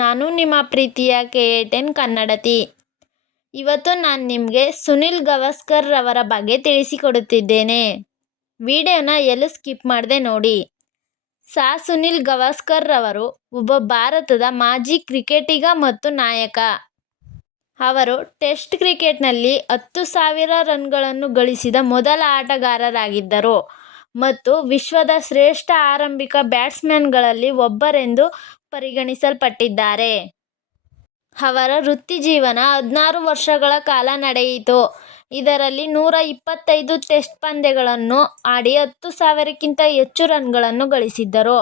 ನಾನು ನಿಮ್ಮ ಪ್ರೀತಿಯ KA10 ಕನ್ನಡತಿ. ಇವತ್ತು ನಾನು ನಿಮಗೆ ಸುನಿಲ್ ಗವಾಸ್ಕರ್ ರವರ ಬಗ್ಗೆ ತಿಳಿಸಿಕೊಡುತ್ತಿದ್ದೇನೆ. ವಿಡಿಯೋನ ಎಲ್ಲೂ ಸ್ಕಿಪ್ ಮಾಡದೆ ನೋಡಿ. ಸುನಿಲ್ ಗವಾಸ್ಕರ್ ರವರು ಒಬ್ಬ ಭಾರತದ ಮಾಜಿ ಕ್ರಿಕೆಟಿಗ ಮತ್ತು ನಾಯಕ. ಅವರು ಟೆಸ್ಟ್ ಕ್ರಿಕೆಟ್ನಲ್ಲಿ 10,000 ರನ್ಗಳನ್ನು ಗಳಿಸಿದ ಮೊದಲ ಆಟಗಾರರಾಗಿದ್ದರು ಮತ್ತು ವಿಶ್ವದ ಶ್ರೇಷ್ಠ ಆರಂಭಿಕ ಬ್ಯಾಟ್ಸ್ಮನ್ಗಳಲ್ಲಿ ಒಬ್ಬರೆಂದು ಪರಿಗಣಿಸಲ್ಪಟ್ಟಿದ್ದಾರೆ. ಅವರ ವೃತ್ತಿಜೀವನ 16 ವರ್ಷಗಳ ಕಾಲ ನಡೆಯಿತು. ಇದರಲ್ಲಿ 125 ಟೆಸ್ಟ್ ಪಂದ್ಯಗಳನ್ನು ಆಡಿ 10,000ಕ್ಕಿಂತ ಹೆಚ್ಚು ರನ್ಗಳನ್ನು ಗಳಿಸಿದ್ದರು.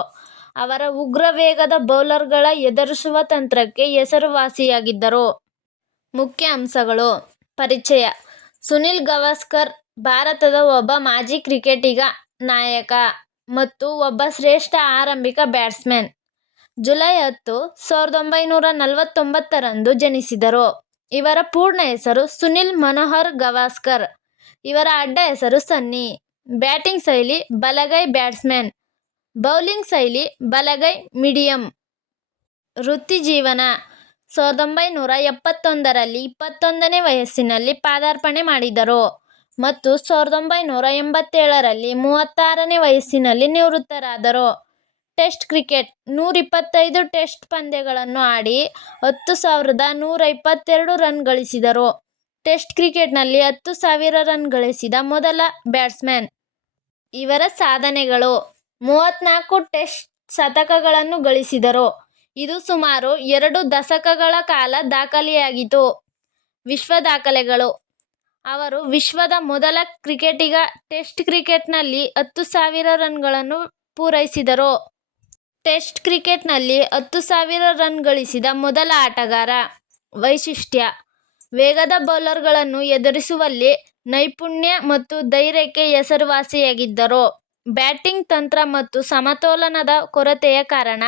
ಅವರ ಉಗ್ರ ವೇಗದ ಬೌಲರ್ಗಳ ಎದುರಿಸುವ ತಂತ್ರಕ್ಕೆ ಹೆಸರುವಾಸಿಯಾಗಿದ್ದರು. ಮುಖ್ಯ ಅಂಶಗಳು. ಪರಿಚಯ. ಸುನಿಲ್ ಗವಾಸ್ಕರ್ ಭಾರತದ ಒಬ್ಬ ಮಾಜಿ ಕ್ರಿಕೆಟಿಗ, ನಾಯಕ ಮತ್ತು ಒಬ್ಬ ಶ್ರೇಷ್ಠ ಆರಂಭಿಕ ಬ್ಯಾಟ್ಸ್ಮನ್. ಜುಲೈ 10, 1949 ರಂದು ಜನಿಸಿದರು. ಇವರ ಪೂರ್ಣ ಹೆಸರು ಸುನಿಲ್ ಮನೋಹರ್ ಗವಾಸ್ಕರ್. ಇವರ ಅಡ್ಡ ಹೆಸರು ಸನ್ನಿ. ಬ್ಯಾಟಿಂಗ್ ಶೈಲಿ ಬಲಗೈ ಬ್ಯಾಟ್ಸ್ಮನ್. ಬೌಲಿಂಗ್ ಶೈಲಿ ಬಲಗೈ ಮೀಡಿಯಂ. ವೃತ್ತಿಜೀವನ 1971 ರಲ್ಲಿ 21ನೇ ವಯಸ್ಸಿನಲ್ಲಿ ಪದಾರ್ಪಣೆ ಮಾಡಿದರು ಮತ್ತು 1987 ರಲ್ಲಿ 36ನೇ ವಯಸ್ಸಿನಲ್ಲಿ ನಿವೃತ್ತರಾದರು. ಟೆಸ್ಟ್ ಕ್ರಿಕೆಟ್ 125 ಟೆಸ್ಟ್ ಪಂದ್ಯಗಳನ್ನು ಆಡಿ 10,122 ರನ್ ಗಳಿಸಿದರು. ಟೆಸ್ಟ್ ಕ್ರಿಕೆಟ್ನಲ್ಲಿ 10,000 ರನ್ ಗಳಿಸಿದ ಮೊದಲ ಬ್ಯಾಟ್ಸ್ಮನ್. ಇವರ ಸಾಧನೆಗಳು. 34 ಟೆಸ್ಟ್ ಶತಕಗಳನ್ನು ಗಳಿಸಿದರು. ಇದು ಸುಮಾರು 2 ದಶಕಗಳ ಕಾಲ ದಾಖಲೆಯಾಗಿತ್ತು. ವಿಶ್ವ ದಾಖಲೆಗಳು. ಅವರು ವಿಶ್ವದ ಮೊದಲ ಕ್ರಿಕೆಟಿಗ, ಟೆಸ್ಟ್ ಕ್ರಿಕೆಟ್ನಲ್ಲಿ 10,000 ರನ್ಗಳನ್ನು ಪೂರೈಸಿದರು. ಟೆಸ್ಟ್ ಕ್ರಿಕೆಟ್ನಲ್ಲಿ 10,000 ರನ್ ಗಳಿಸಿದ ಮೊದಲ ಆಟಗಾರ. ವೈಶಿಷ್ಟ್ಯ. ವೇಗದ ಬೌಲರ್ಗಳನ್ನು ಎದುರಿಸುವಲ್ಲಿ ನೈಪುಣ್ಯ ಮತ್ತು ಧೈರ್ಯಕ್ಕೆ ಹೆಸರುವಾಸಿಯಾಗಿದ್ದರು. ಬ್ಯಾಟಿಂಗ್ ತಂತ್ರ ಮತ್ತು ಸಮತೋಲನದ ಕೊರತೆಯ ಕಾರಣ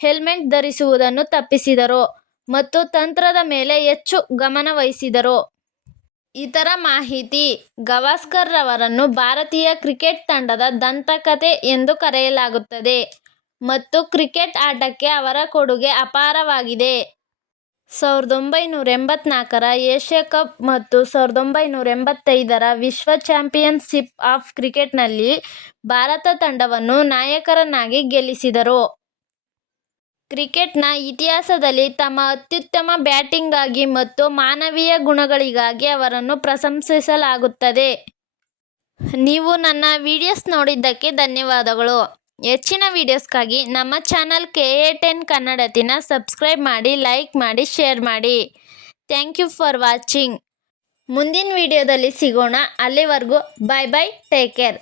ಹೆಲ್ಮೆಟ್ ಧರಿಸುವುದನ್ನು ತಪ್ಪಿಸಿದರು ಮತ್ತು ತಂತ್ರದ ಮೇಲೆ ಹೆಚ್ಚು ಗಮನ ವಹಿಸಿದರು. ಇತರ ಮಾಹಿತಿ. ಗವಾಸ್ಕರ್ ರವರನ್ನು ಭಾರತೀಯ ಕ್ರಿಕೆಟ್ ತಂಡದ ದಂತಕಥೆ ಎಂದು ಕರೆಯಲಾಗುತ್ತದೆ ಮತ್ತು ಕ್ರಿಕೆಟ್ ಆಟಕ್ಕೆ ಅವರ ಕೊಡುಗೆ ಅಪಾರವಾಗಿದೆ. 1984 ರ ಏಷ್ಯಾ ಕಪ್ ಮತ್ತು 1985 ರ ವಿಶ್ವ ಚಾಂಪಿಯನ್ಶಿಪ್ ಆಫ್ ಕ್ರಿಕೆಟ್ನಲ್ಲಿ ಭಾರತ ತಂಡವನ್ನು ನಾಯಕರನ್ನಾಗಿ ಗೆಲ್ಲಿಸಿದರು. ಕ್ರಿಕೆಟ್ನ ಇತಿಹಾಸದಲ್ಲಿ ತಮ್ಮ ಅತ್ಯುತ್ತಮ ಬ್ಯಾಟಿಂಗ್ಗಾಗಿ ಮತ್ತು ಮಾನವೀಯ ಗುಣಗಳಿಗಾಗಿ ಅವರನ್ನು ಪ್ರಶಂಸಿಸಲಾಗುತ್ತದೆ. ನೀವು ನನ್ನ ವಿಡಿಯೋಸ್ ನೋಡಿದ್ದಕ್ಕೆ ಧನ್ಯವಾದಗಳು. ಹೆಚ್ಚಿನ ವಿಡಿಯೋಸ್ಗಾಗಿ ನಮ್ಮ ಚಾನಲ್ KA10 ಕನ್ನಡತಿನ ಸಬ್ಸ್ಕ್ರೈಬ್ ಮಾಡಿ, ಲೈಕ್ ಮಾಡಿ, ಶೇರ್ ಮಾಡಿ. Thank you for watching. ಮುಂದಿನ ವಿಡಿಯೋದಲ್ಲಿ ಸಿಗೋಣ. ಅಲ್ಲಿವರೆಗೂ ಬೈ ಬೈ, ಟೇಕ್ ಕೇರ್.